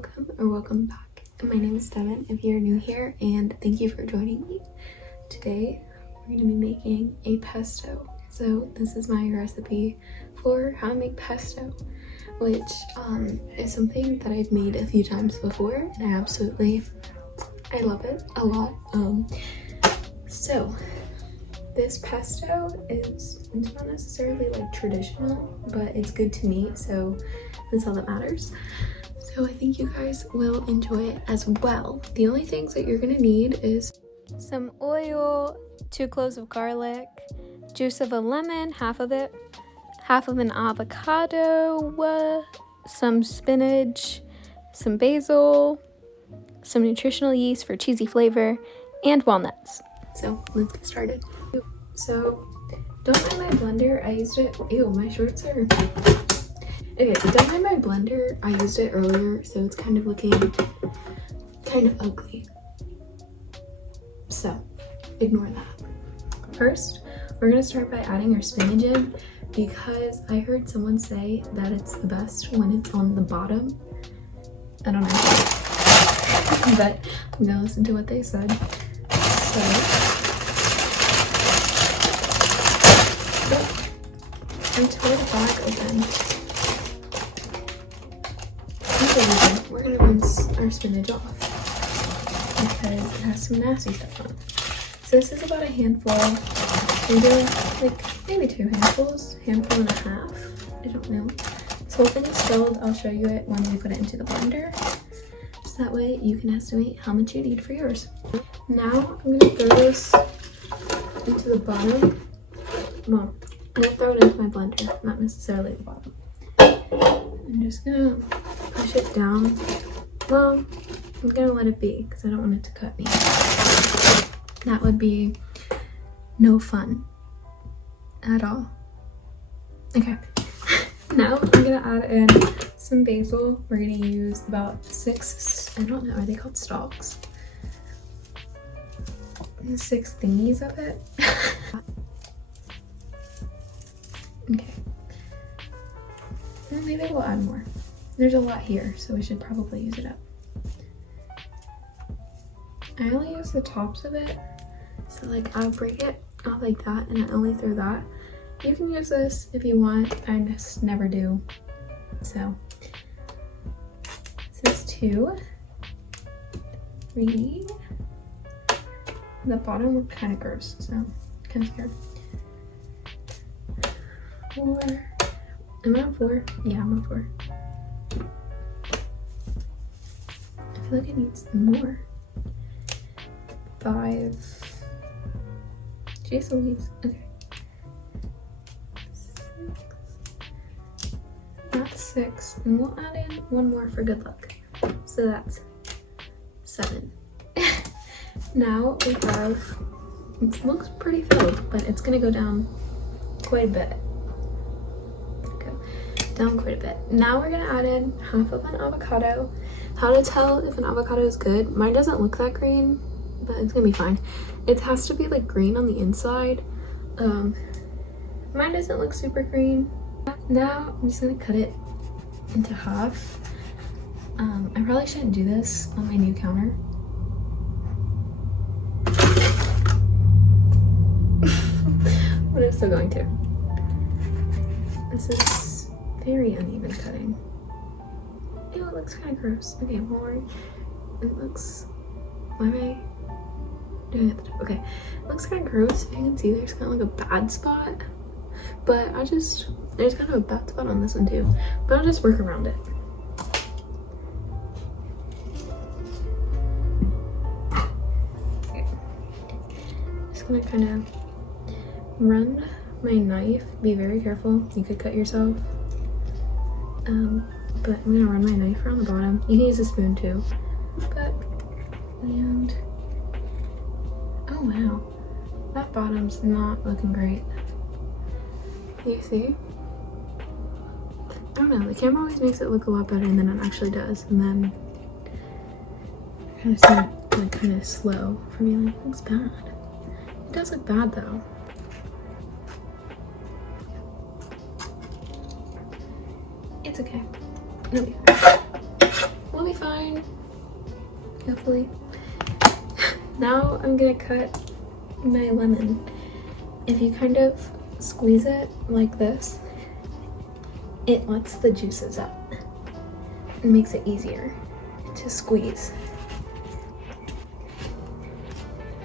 welcome or welcome back. My name is Devin if you're new here, and thank you for joining me. Today we're going to be making a pesto. So this is my recipe for how to make pesto, which is something that I've made a few times before, and I love it a lot. So this pesto it's not necessarily like traditional, but it's good to me, so that's all that matters. So I think you guys will enjoy it as well. The only things that you're gonna need is some oil, 2 cloves of garlic, juice of a lemon, half of it, half of an avocado, some spinach, some basil, some nutritional yeast for cheesy flavor, and walnuts. So let's get started. So don't mind my blender, I used it, ew, my shorts are, okay, don't mind my blender, I used it earlier, so it's kind of looking kind of ugly. So ignore that. First, we're gonna start by adding our spinach in, because I heard someone say that it's the best when it's on the bottom. I don't know, but I'm gonna listen to what they said. So I tore the bag open. We're gonna rinse our spinach off because it has some nasty stuff on it. So this is about a handful. We're doing like maybe 2 handfuls, handful and a half. I don't know. This whole thing is filled. I'll show you it when we put it into the blender, so that way you can estimate how much you need for yours. Now I'm gonna throw this into the bottom. Well, I'm gonna throw it into my blender, not necessarily the bottom. I'm just gonna push it down. Well, I'm gonna let it be because I don't want it to cut me. That would be no fun at all. Okay, now I'm gonna add in some basil. We're gonna use about 6, I don't know, are they called stalks? 6 thingies of it. Okay, well, maybe we'll add more. There's a lot here, so we should probably use it up. I only use the tops of it, so like I'll break it off like that and I only throw that. You can use this if you want, I just never do. So this is 2, 3. The bottom looked kind of gross, so I'm kind of scared. 4. Am I on 4? Yeah, I'm on 4. I feel like it needs more. 5. Jeez Louise. Okay. 6. That's 6. And we'll add in 1 more for good luck. So that's 7. Now we have, it looks pretty filled, but it's gonna go down quite a bit. Down quite a bit. Now we're gonna add in half of an avocado. How to tell if an avocado is good? Mine doesn't look that green, but it's gonna be fine. It has to be like green on the inside. Mine doesn't look super green. Now I'm just gonna cut it into half. I probably shouldn't do this on my new counter. But I'm still going to. This is very uneven cutting. Ew, it looks kind of gross. Okay, more. It looks, why am I doing it? Okay, it looks kind of gross. If you can see, there's kind of like a bad spot. But there's kind of a bad spot on this one too. But I'll just work around it. Okay. Just gonna kind of run my knife. Be very careful. You could cut yourself. But I'm gonna run my knife around the bottom. You can use a spoon too. And oh wow, that bottom's not looking great. You see? I don't know. The camera always makes it look a lot better than it actually does, and then I kind of see it like kind of slow for me. Like, it looks bad. It does look bad though. It's okay. It'll be fine. We'll be be fine, hopefully. Now I'm gonna cut my lemon. If you kind of squeeze it like this, it lets the juices out. It makes it easier to squeeze.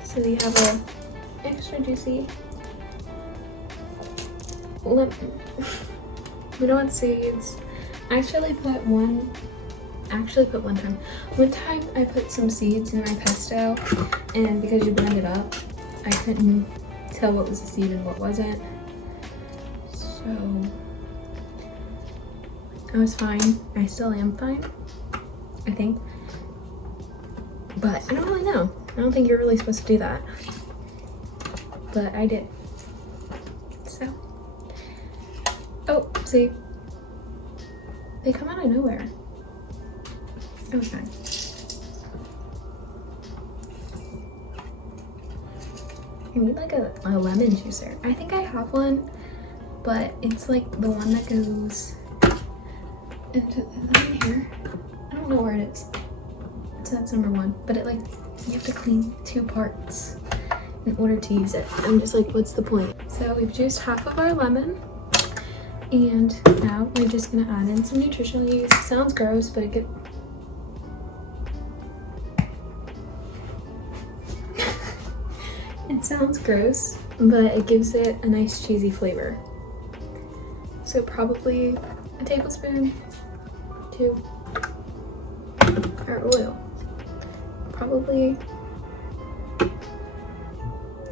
So you have a extra juicy lemon. We don't want seeds. I actually put one time. One time I put some seeds in my pesto, and because you blend it up, I couldn't tell what was a seed and what wasn't. So I was fine. I still am fine, I think. But I don't really know. I don't think you're really supposed to do that. But I did. So. Oh, see? They come out of nowhere. It was fine. I need like a lemon juicer. I think I have one, but it's like the one that goes into here. I don't know where it is. So that's number one. But it like, you have to clean 2 parts in order to use it. I'm just like, what's the point? So we've juiced half of our lemon. And now we're just gonna add in some nutritional yeast. It sounds gross, but it sounds gross, but it gives it a nice cheesy flavor. So probably a tablespoon, 2, or oil. Probably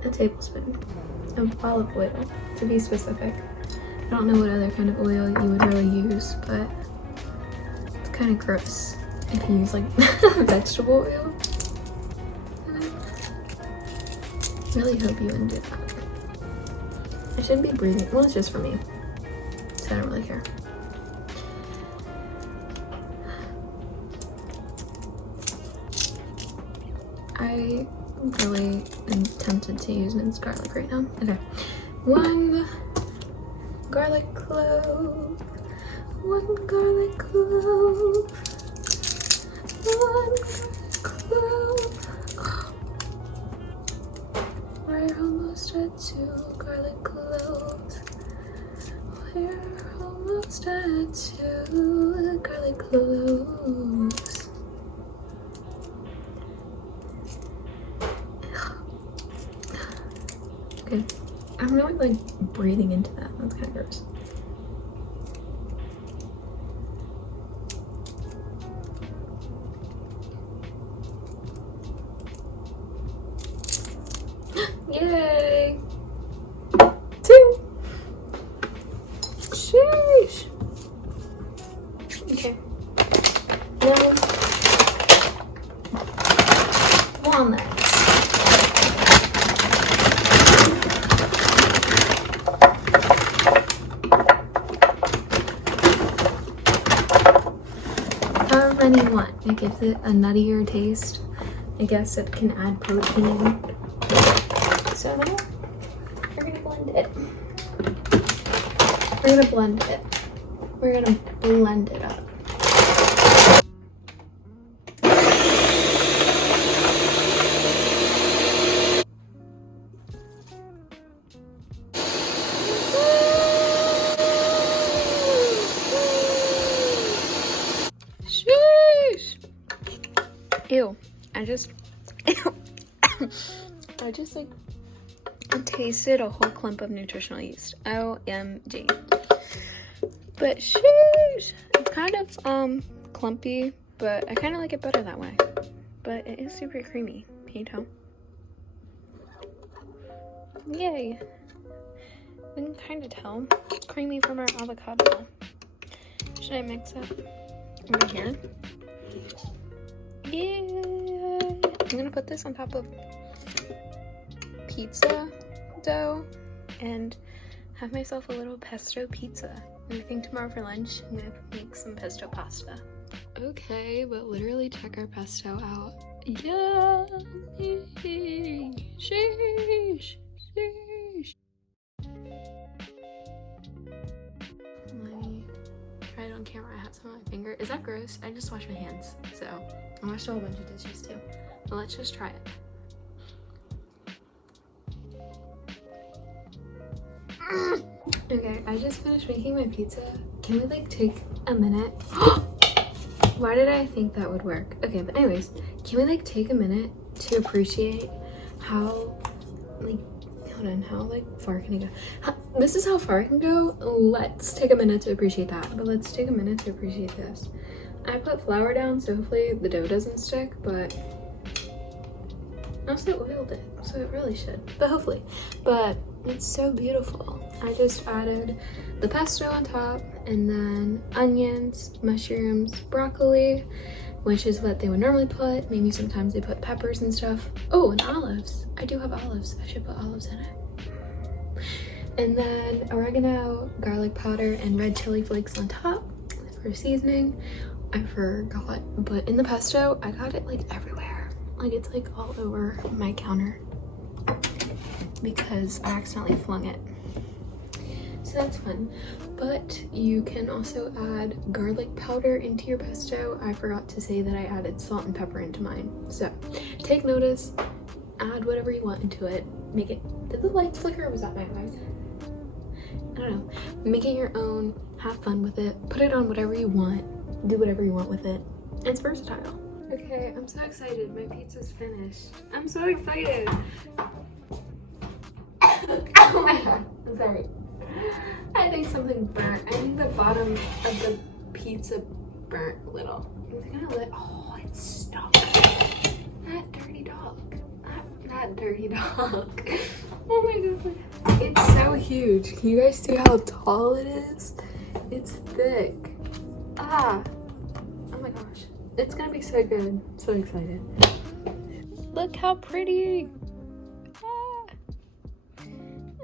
a tablespoon of olive oil, to be specific. I don't know what other kind of oil you would really use, but it's kind of gross if you use like vegetable oil. And I really hope you wouldn't do that. I shouldn't be breathing. Well, it's just for me, so I don't really care. I really am tempted to use minced garlic right now. Okay, 1 garlic clove, 1 garlic clove, 1 clove. Oh. We're almost at 2 garlic cloves. We're almost at 2 garlic cloves. Okay. I'm really like breathing into that. That's kind of gross. Yay! 2. Sheesh. Okay. Now, walnuts. However many you want. It gives it a nuttier taste. I guess it can add protein. So now we're gonna blend it. We're gonna blend it. We're gonna blend it up. Sheesh. Ew. I just like tasted a whole clump of nutritional yeast. OMG. But sheesh. It's kind of clumpy, but I kind of like it better that way. But it is super creamy. Can you tell? Yay. We can kind of tell. It's creamy from our avocado. Should I mix it over here? Yeah. I'm gonna put this on top of pizza dough and have myself a little pesto pizza. And I think tomorrow for lunch I'm gonna make some pesto pasta. Okay, but literally check our pesto out. Yummy! Sheesh! Sheesh! Let me try it on camera. got some on my finger. Is that gross? I just washed my hands, so I washed a whole bunch of dishes too. But let's just try it. Okay, I just finished making my pizza. Can we like take a minute? Why did I think that would work? Okay, but anyways, can we like take a minute to appreciate how like, hold on, how like far can I go? This is how far I can go. Let's take a minute to appreciate that, but let's take a minute to appreciate this. I put flour down, so hopefully the dough doesn't stick, but also oiled it, so it really should, but hopefully. But it's so beautiful. I just added the pesto on top, and then onions, mushrooms, broccoli, which is what they would normally put. Maybe sometimes they put peppers and stuff. Oh, and olives. I do have olives. I should put olives in it. And then oregano, garlic powder, and red chili flakes on top for seasoning. I forgot, but in the pesto, I got it like everywhere. Like it's like all over my counter because I accidentally flung it. So that's fun. But you can also add garlic powder into your pesto. I forgot to say that I added salt and pepper into mine. So take notice, add whatever you want into it. Make it, did the lights flicker or was that my eyes? I don't know. Make it your own, have fun with it, put it on whatever you want, do whatever you want with it. It's versatile. Okay, I'm so excited. My pizza's finished. I'm so excited. Oh my god, I'm sorry. I think something burnt. I think the bottom of the pizza burnt a little. I'm gonna let, oh, it's stuck. That dirty dog. That dirty dog. Oh my god. It's so huge. Can you guys see how tall it is? It's thick. Ah. Oh my gosh. It's gonna be so good. So excited. Look how pretty.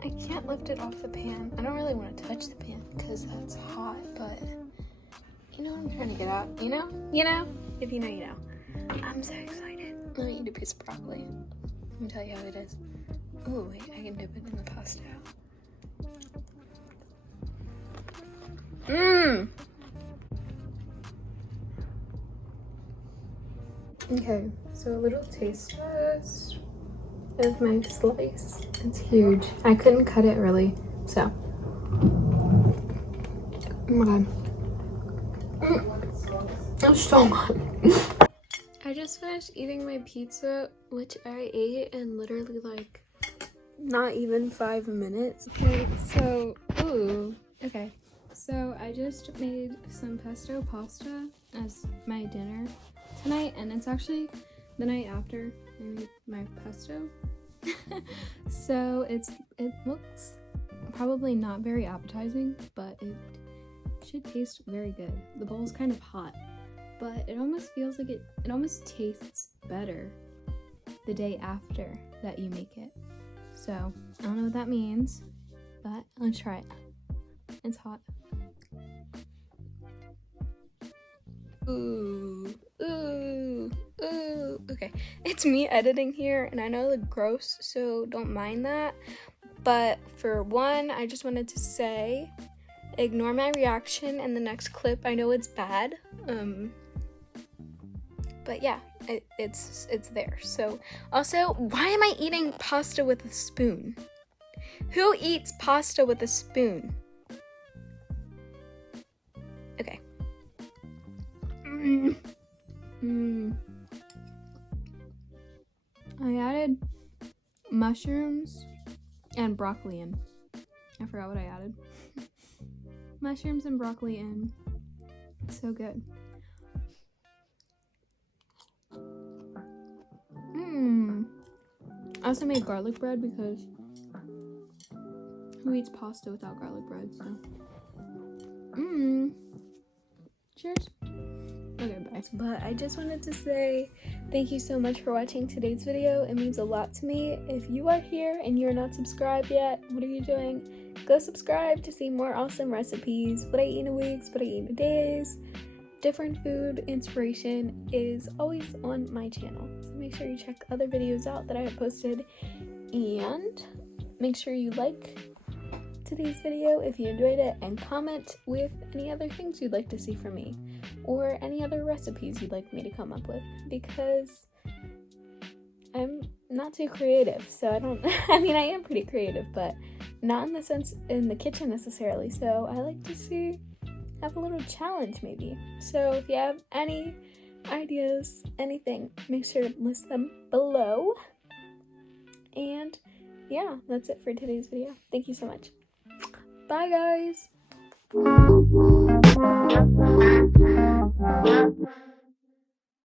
I can't lift it off the pan. I don't really want to touch the pan because that's hot, but you know what I'm trying to get at. You know? You know? If you know, you know. I'm so excited. Let me eat a piece of broccoli. Let me tell you how it is. Oh, wait, I can dip it in the pasta. Mmm! Okay, so a little taste test of my slice. It's huge. I couldn't cut it really, so. Oh my god. It's so good. I just finished eating my pizza, which I ate in literally like not even 5 minutes. Okay, so, ooh, okay. So I just made some pesto pasta as my dinner tonight, and it's actually the night after I made my pesto. So it looks probably not very appetizing, but it should taste very good. The bowl's kind of hot, but it almost feels like it almost tastes better the day after that you make it. So I don't know what that means, but let's try it. It's hot. Ooh, ooh, ooh. Okay, it's me editing here, and I know I look gross, so don't mind that. But for one, I just wanted to say, ignore my reaction in the next clip. I know it's bad, but yeah, it's there. So also, why am I eating pasta with a spoon? Who eats pasta with a spoon? Okay. I added mushrooms and broccoli in. I forgot what I added. Mushrooms and broccoli in. It's so good. I also made garlic bread because who eats pasta without garlic bread? So. Cheers. Okay, bye. But I just wanted to say thank you so much for watching today's video. It means a lot to me. If you are here and you're not subscribed yet, what are you doing? Go subscribe to see more awesome recipes, what I eat in a week, what I eat in a days. Different food inspiration is always on my channel. So make sure you check other videos out that I have posted. And make sure you like, today's video if you enjoyed it, and comment with any other things you'd like to see from me or any other recipes you'd like me to come up with, because I'm not too creative, so I don't I mean, I am pretty creative, but not in the sense in the kitchen necessarily, so I like to have a little challenge maybe. So if you have any ideas, anything, make sure to list them below. And yeah, that's it for today's video. Thank you so much. Bye guys!